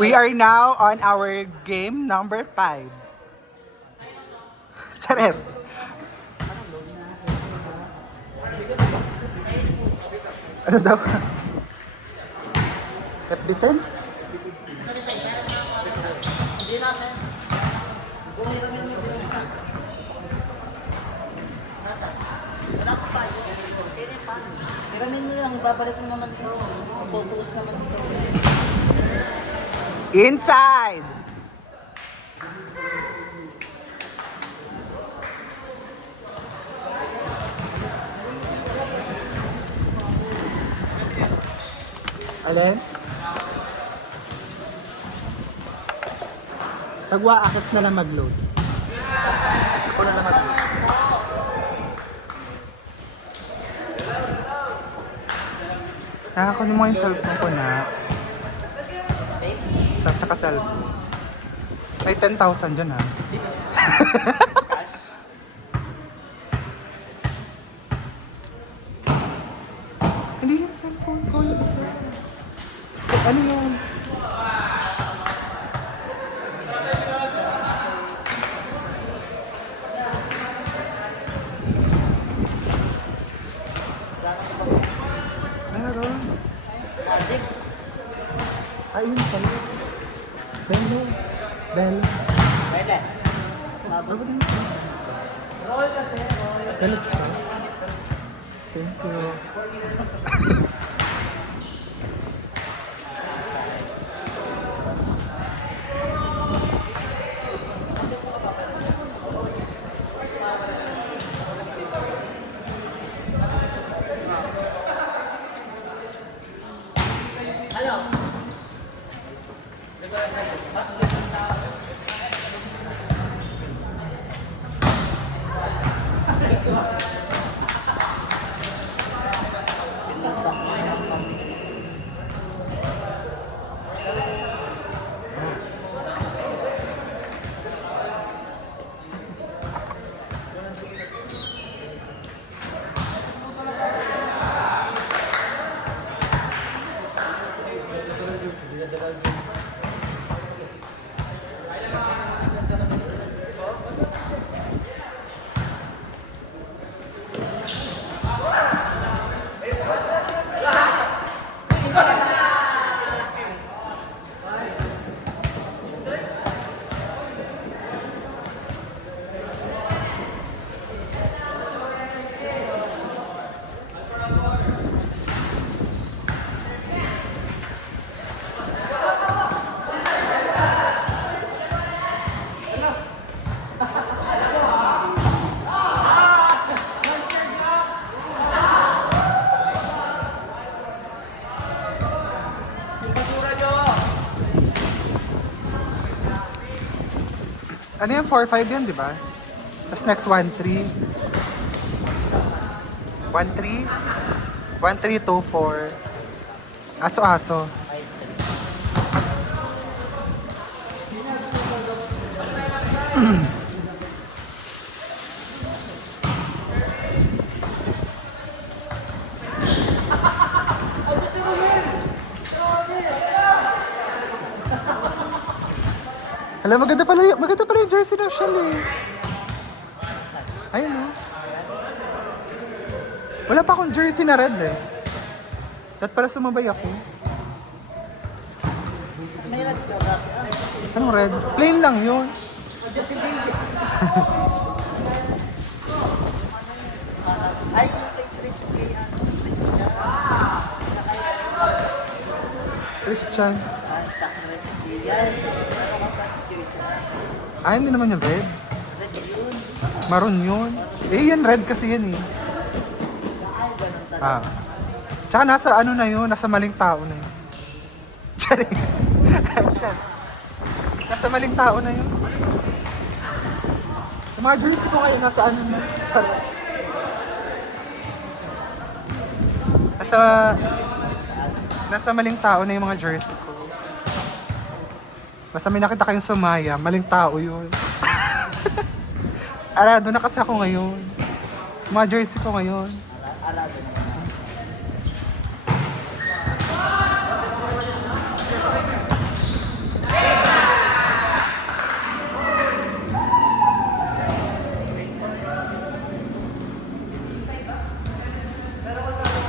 We are now on our game number 5. Chares. Ano daw? FB10? Hindi natin. Kung hiramin mo din kita. Wala ka pa. Hiramin mo lang, ibabalik mo naman ito. Focus naman ito. Inside! Alin? Tagwa, akas na lang mag-load. Ako na lang mag-load. Nakakunin mo yung cellphone ko na. Sa tsaka cellphone. Ay, 10,000 dyan ha. Hindi yan cellphone ko yung isa. Ano yan? Meron. Magic. Ayun pala. Bello. Bello. Pwede. Ano din ito? Galit siya. Thank you. Ano yan? 4-5 yan, di ba? Tapos next 1-3. 1-3. 1-3, 2-4. Aso-aso. Alam, maganda pala yung jersey ng Shell eh. Ayun oh. Wala pa akong jersey na red eh. Dapat pala sumabay ako. May red ka ba? Anong red? Plain lang yun. Ay, kung kay Chris Kay, Christian. sa Chris Kay. Yan. Ah, hindi naman yung red. Red yun. Maroon yun. Eh, yan red kasi yan eh. Ay, ganun talaga. Ah. Tsaka nasa ano na yun, nasa maling tao na yun. Charing. Charing. Nasa maling tao na yun. Yung mga jersey ko ngayon nasa ano na. Charing. Nasa maling tao na yung mga jersey ko. Basta may nakita kayong sumaya, maling tao yun. Doon na kasi ako ngayon. Mga jersey ko ngayon. Alado naman.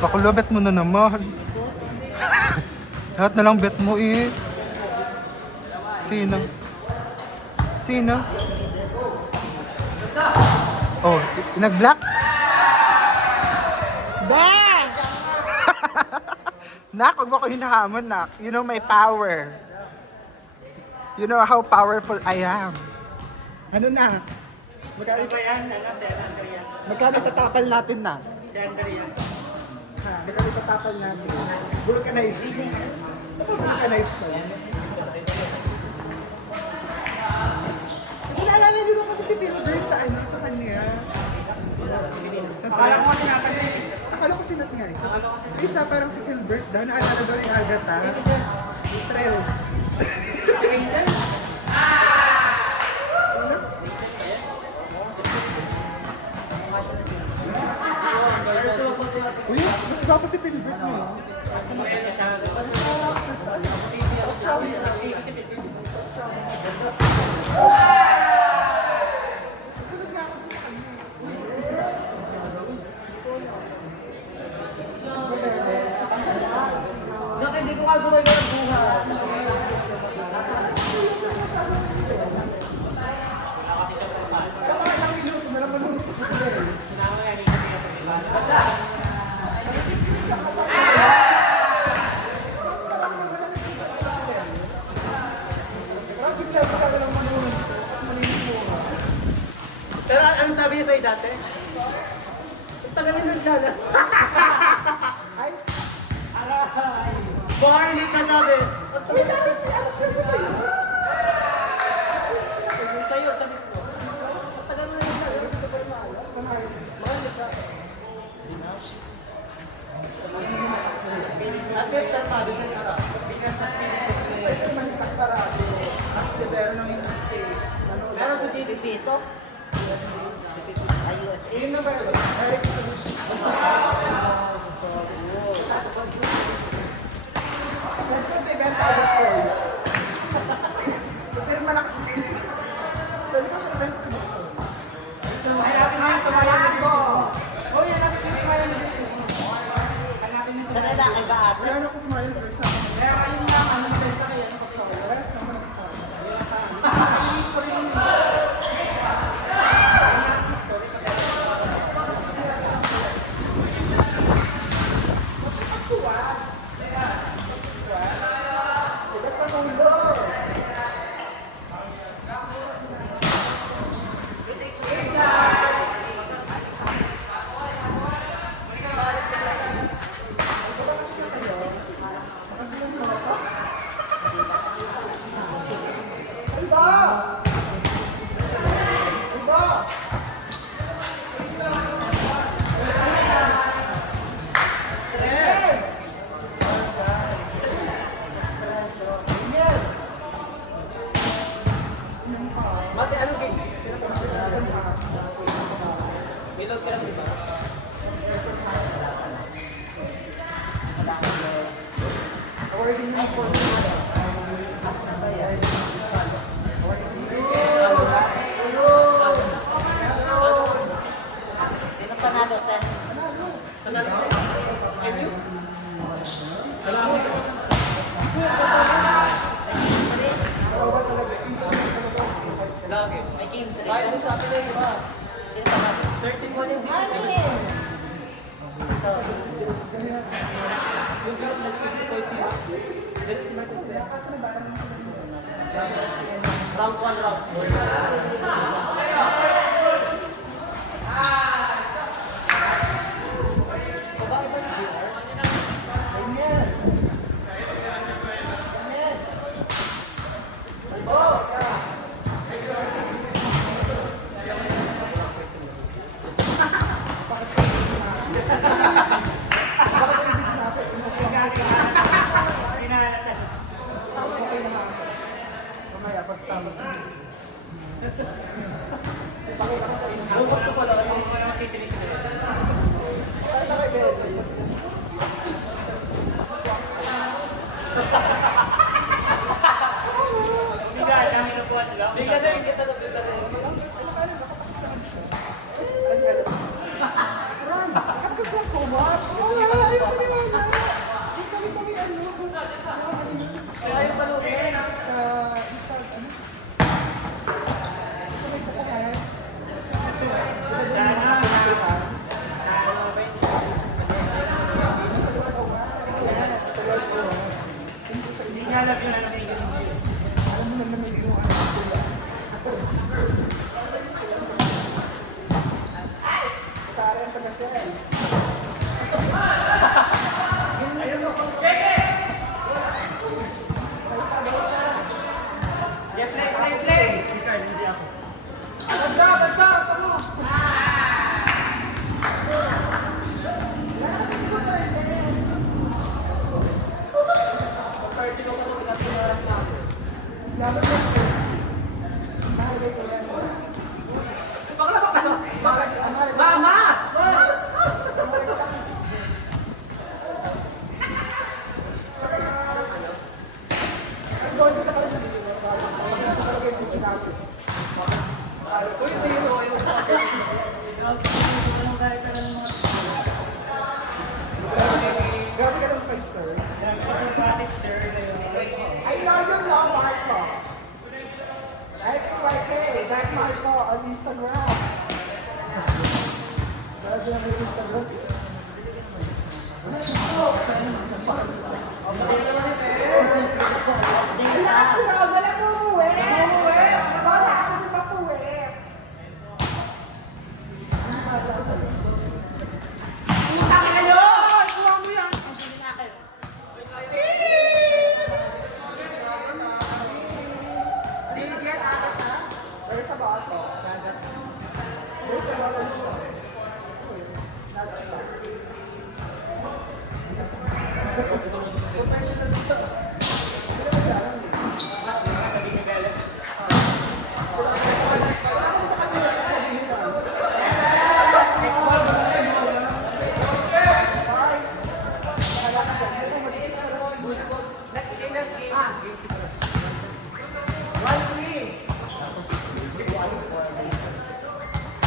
Bakla, bet mo na naman. Lahat na lang bet mo eh. Sino? Sino? Oh, nag-black? Ba! Nak, huwag mo ko hinahamon, nak. You know my power. You know how powerful I am. Ano na? Magkano itatapal natin na? Ha, magkano itatapal natin? Vulcanize. Vulcanize mo. Naalala niyo naman kasi si Philbert sa ano, sa kanya. Akala ko Akala ko sinat nga eh. Tapos, isa parang si Philbert daw, naalala daw yung Agatha. Trails. Sino? Uy, mas gwapo si Philbert mo. Sunod nga ako sa kanya. Hindi ko nga sumay ng buhay. Pero ano sabi niya sa'yo dati? Tagal na nagdala. Ay! Aray! Baka hindi ka sabi. May dati si Alex Ferguson. Sa'yo, sa mismo. Tagal na nagdala. Hindi ka pa rin maalas. Mahal ka. At least, tarpado siya yung harap. Meron sa GCP. Pipito. Ay, USA. Yun na ba yun? Let's put the event out of the story. Pero malakas. Pwede ko siya event out of the story. Hanapin mo yung sumayan ko. Oh, yan natin yung sumayan ng business. Hanapin mo Sa lalaki ba ate? Wala na ako sumayon first na. Kaya kayo lang, ano yung benta kayo? Ano gusto ko? Mati, anong game? 60 na pa. Milog ka lang, diba? Sino panalo, te? May game 3. Kahit sa atin na yung iba. Sino panalo? 31 yung 60. Round 1, round 4. Mamaya pagtapos. Inalap yun na namin. Grabe ka ng price, sir. Ay, yun lang, Marco. Ay, like Marco on Instagram. Grabe na may Instagram. Hindi ka.